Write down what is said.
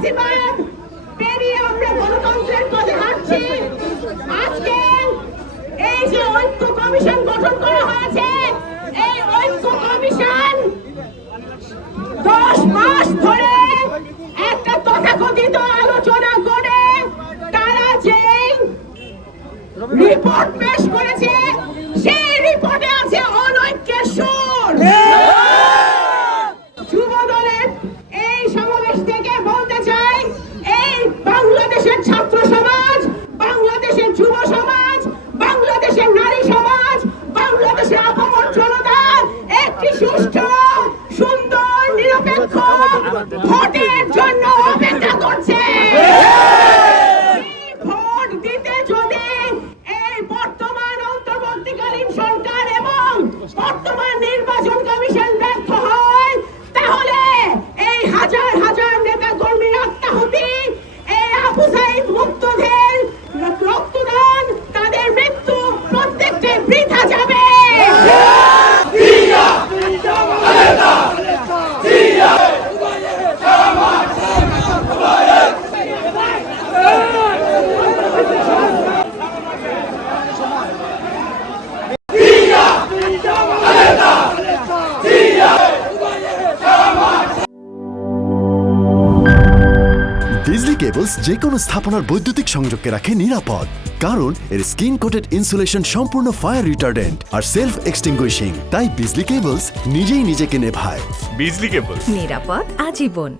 ফ্যাসিবাদ পেরিয়ে আমরা গণতন্ত্রের পথে হাঁটছি। আজকে এই যে ঐক্য কমিশন গঠন করা হয়েছে, এই ঐক্য কমিশন 10 মাস ধরে একটা তথাকথিত আলোচনা করে তারা যে রিপোর্ট পেশ করেছে, সেই রিপোর্টে আছে অনৈক্যের সুর। যুব দলের এই সমাবেশ থেকে বলতে চাই, এই বাংলাদেশের ছাত্র সমাজ, বাংলাদেশের যুব সমাজ, বাংলাদেশের নারী সমাজ, বাংলাদেশের আপামর জনতা একটি সুষ্ঠু, সুন্দর, নিরপেক্ষ ভোটের জন্য অপেক্ষা করছে। ভোট দিতে যদি এই বর্তমান অন্তর্বর্তীকালীন সরকার এবং বর্তমান নির্বাচন কমিশন ব্যর্থ হয়, তাহলে এই হাজার হাজার নেতা কর্মীর আত্মাহুতি, এই আবু সাইদ মুক্তদের রক্তদান, তাদের মৃত্যু প্রত্যেকটি বৃথা যাবে। বিজলি কেবলস যে কোনো স্থাপনার বৈদ্যুতিক সংযোগকে রাখে নিরাপদ, কারণ এর স্কিন কোটেড ইনসুলেশন সম্পূর্ণ ফায়ার রিটার্ডেন্ট আর সেলফ এক্সটিংগুইশিং। তাই বিজলি কেবলস নিজেই নিজেকে নেভায়। বিজলি কেবল, নিরাপদ আজীবন।